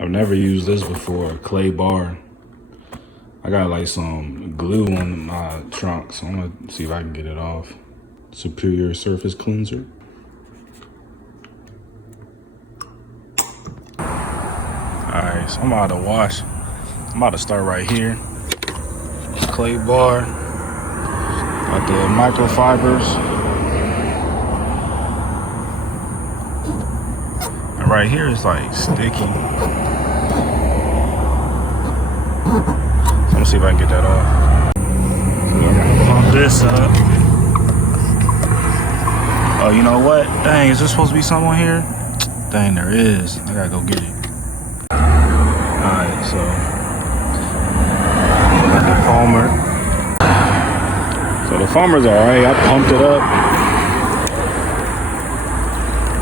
I've never used this before, clay bar. I got like some glue on my trunk, so I'm gonna see if I can get it off. Superior Surface Cleanser. Alright, so I'm about to wash. I'm about to start right here. Clay bar. Got the microfibers. And right here is like sticky. So I'm gonna see if I can get that off. So I'm gonna pump this up. Oh, you know what? Dang, is there supposed to be something on here? Dang, there is. I gotta go get it. Alright, so got the foamer. So the foamer's alright. I pumped it up.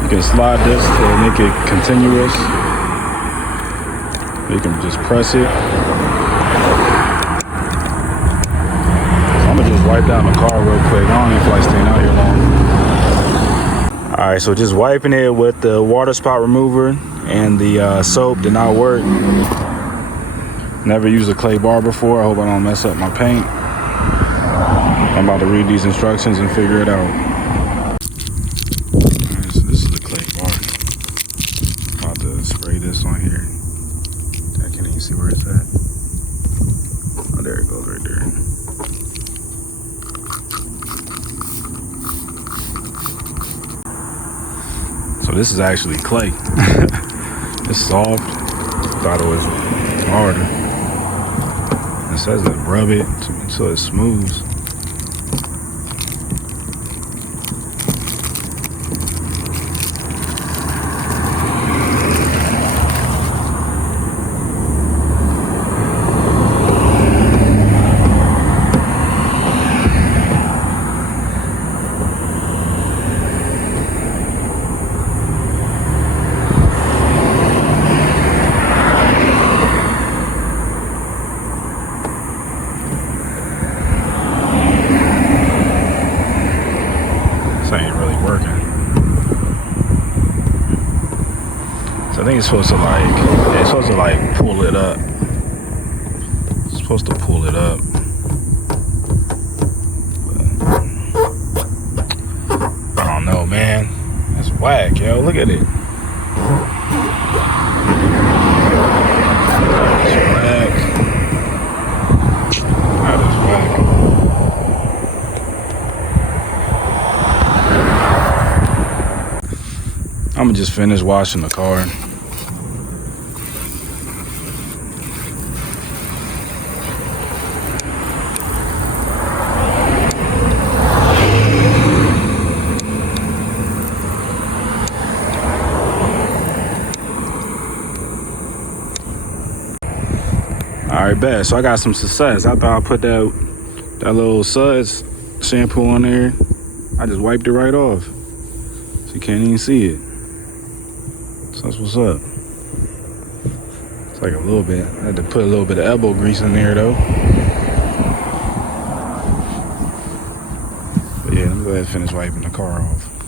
You can slide this to make it continuous. You can just press it. I'm gonna just wipe down the car real quick. I don't even feel like staying out here long. Alright, so just wiping it with the water spot remover and the soap did not work. Never used a clay bar before. I hope I don't mess up my paint. I'm about to read these instructions and figure it out. Alright, so this is the clay bar. I'm about to spray this on here. I can't even see where it's at. Oh, there it goes right there. So this is actually clay. It's soft. Thought it was harder. It says to rub it until it smooths. Ain't really working. So I think it's supposed to like pull it up. It's supposed to pull it up. But I don't know, man. That's whack, yo. Look at it. That's whack. That is whack. I'm gonna just finish washing the car. Alright, bet. So I got some success. I thought I put that little suds shampoo on there. I just wiped it right off. So you can't even see it. So that's what's up. It's like a little bit. I had to put a little bit of elbow grease in there though. But yeah, let me go ahead and finish wiping the car off.